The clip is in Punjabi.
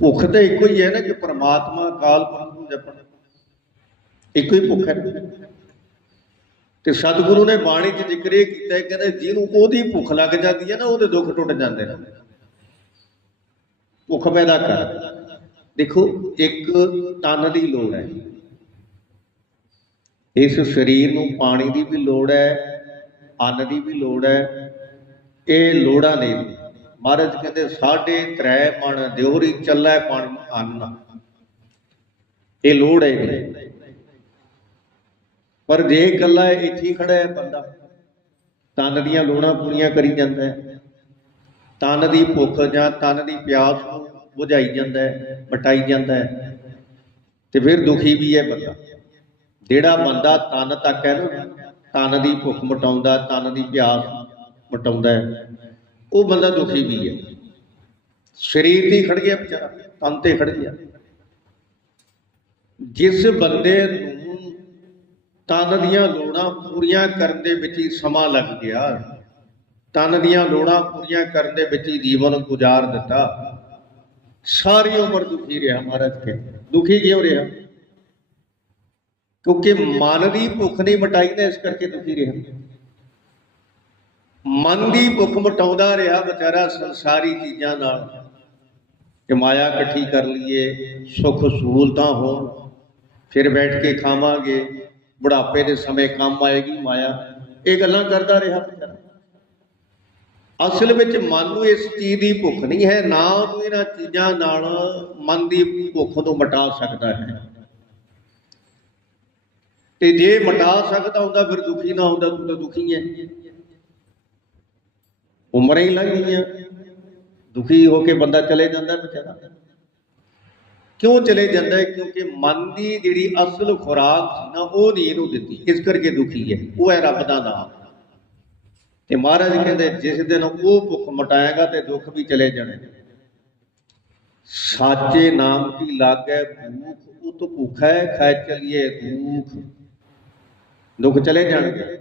ਭੁੱਖ ਤਾਂ ਇੱਕੋ ਹੀ ਹੈ ਨਾ ਕਿ ਪਰਮਾਤਮਾ ਕਾਲ ਪੁਰਖ ਨੂੰ ਜਪਣਾ। ਇੱਕੋ ਹੀ ਭੁੱਖ ਹੈ। ਤੇ ਸਤਿਗੁਰੂ ਨੇ ਬਾਣੀ 'ਚ ਜ਼ਿਕਰ ਇਹ ਕੀਤਾ ਹੈ, ਕਹਿੰਦੇ ਜਿਹਨੂੰ ਉਹਦੀ ਭੁੱਖ ਲੱਗ ਜਾਂਦੀ ਹੈ ਨਾ, ਉਹਦੇ ਦੁੱਖ ਟੁੱਟ ਜਾਂਦੇ ਨੇ। ਭੁੱਖ ਪੈਦਾ ਕਰ। ਦੇਖੋ, ਇੱਕ ਤਨ ਦੀ ਲੋੜ ਹੈ। ਇਸ ਸਰੀਰ ਨੂੰ ਪਾਣੀ ਦੀ ਵੀ ਲੋੜ ਹੈ, ਅੰਨ ਦੀ ਵੀ ਲੋੜ ਹੈ, ਇਹ ਲੋੜਾਂ ਨੇ। ਮਹਾਰਾਜ ਕਹਿੰਦੇ ਸਾਢੇ ਤ੍ਰੈ ਮਣ ਦਿਉਰੀ ਚੱਲੈ ਪਣ ਅੰਨ। ਇਹ ਲੋੜ ਹੈ। ਪਰ ਜੇ ਇਕੱਲਾ ਇੱਥੇ ਖੜਾ ਹੈ ਬੰਦਾ, ਤਨ ਦੀਆਂ ਲੋੜਾਂ ਪੂਰੀਆਂ ਕਰੀ ਜਾਂਦਾ ਹੈ। ਤਨ ਦੀ ਭੁੱਖ ਜਾਂ ਤਨ ਦੀ ਪਿਆਸ ਨੂੰ ਬੁਝਾਈ ਜਾਂਦਾ ਹੈ, ਮਟਾਈ ਜਾਂਦਾ ਹੈ। ਤੇ ਫਿਰ ਦੁਖੀ ਵੀ ਹੈ ਬੰਦਾ। ਜਿਹੜਾ ਬੰਦਾ ਤਨ ਤੱਕ ਹੈ ਨਾ, ਤਨ ਦੀ ਭੁੱਖ ਮਟਾਉਂਦਾ, ਤਨ ਦੀ ਪਿਆਸ ਮਟਾਉਂਦਾ ਹੈ। ਉਹ ਬੰਦਾ ਦੁਖੀ ਵੀ ਹੈ। ਸਰੀਰ ਤੇ ਖੜ ਗਿਆ ਵਿਚਾਰਾ, ਤਨ ਤੇ ਖੜ ਗਿਆ। ਜਿਸ ਬੰਦੇ ਨੂੰ ਤਨ ਦੀਆਂ ਲੋੜਾਂ ਪੂਰੀਆਂ ਕਰਨ ਦੇ ਵਿੱਚ ਹੀ ਸਮਾਂ ਲੱਗ ਗਿਆ, ਤਨ ਦੀਆਂ ਲੋੜਾਂ ਪੂਰੀਆਂ ਕਰਨ ਦੇ ਵਿੱਚ ਹੀ ਜੀਵਨ ਗੁਜ਼ਾਰ ਦਿੱਤਾ, ਸਾਰੀ ਉਮਰ ਦੁਖੀ ਰਿਹਾ ਮਹਾਰਾਜ ਕੇ। ਦੁਖੀ ਕਿਉਂ ਰਿਹਾ? ਕਿਉਂਕਿ ਮਨ ਦੀ ਭੁੱਖ ਨਹੀਂ ਮਟਾਈ ਨਾ ਇਸ ਕਰਕੇ ਦੁਖੀ ਰਿਹਾ। ਮਨ ਦੀ ਭੁੱਖ ਮਟਾਉਂਦਾ ਰਿਹਾ ਵਿਚਾਰਾ ਸੰਸਾਰੀ ਚੀਜ਼ਾਂ ਨਾਲ। ਕਿ ਮਾਇਆ ਇਕੱਠੀ ਕਰ ਲਈਏ, ਸੁੱਖ ਸਹੂਲਤਾਂ ਹੋਣ, ਫਿਰ ਬੈਠ ਕੇ ਖਾਵਾਂਗੇ, ਬੁਢਾਪੇ ਦੇ ਸਮੇਂ ਕੰਮ ਆਏਗੀ ਮਾਇਆ। ਇਹ ਗੱਲਾਂ ਕਰਦਾ ਰਿਹਾ ਵਿਚਾਰਾ। ਅਸਲ ਵਿੱਚ ਮਨ ਨੂੰ ਇਸ ਚੀਜ਼ ਦੀ ਭੁੱਖ ਨਹੀਂ ਹੈ, ਨਾ ਉਹਨੂੰ ਇਹਨਾਂ ਚੀਜ਼ਾਂ ਨਾਲ ਮਨ ਦੀ ਭੁੱਖ ਨੂੰ ਮਿਟਾ ਸਕਦਾ ਹੈ। ਤੇ ਜੇ ਮਿਟਾ ਸਕਦਾ ਹੁੰਦਾ, ਫਿਰ ਦੁਖੀ ਨਾ ਹੁੰਦਾ, ਤੂੰ ਤਾਂ ਦੁਖੀ ਹੈ ਉਮਰਾਂ ਹੀ ਲੰਘ ਗਈਆਂ। ਦੁਖੀ ਹੋ ਕੇ ਬੰਦਾ ਚਲੇ ਜਾਂਦਾ ਵਿਚਾਰਾ। ਕਿਉਂ ਚਲੇ ਜਾਂਦਾ ਹੈ? ਕਿਉਂਕਿ ਮਨ ਦੀ ਜਿਹੜੀ ਅਸਲ ਖੁਰਾਕ ਨਾ, ਉਹ ਨਹੀਂ ਇਹਨੂੰ ਦਿੱਤੀ। ਇਸ ਕਰਕੇ ਦੁਖੀ ਹੈ। ਉਹ ਹੈ ਰੱਬ ਦਾ ਨਾਮ। ਤੇ ਮਹਾਰਾਜ ਕਹਿੰਦੇ, ਜਿਸ ਦਿਨ ਉਹ ਭੁੱਖ ਮਟਾਏਗਾ ਤੇ ਦੁੱਖ ਵੀ ਚਲੇ ਜਾਣੇ। ਸਾਚੇ ਨਾਮ ਕੀ ਲਾਗੈ ਭੂਖ? ਉਹ ਤੋਂ ਭੁੱਖਾ ਹੈ। ਖਾਇ ਚਲੀਏ ਦੁੱਖ ਦੁੱਖ ਚਲੇ ਜਾਣਗੇ।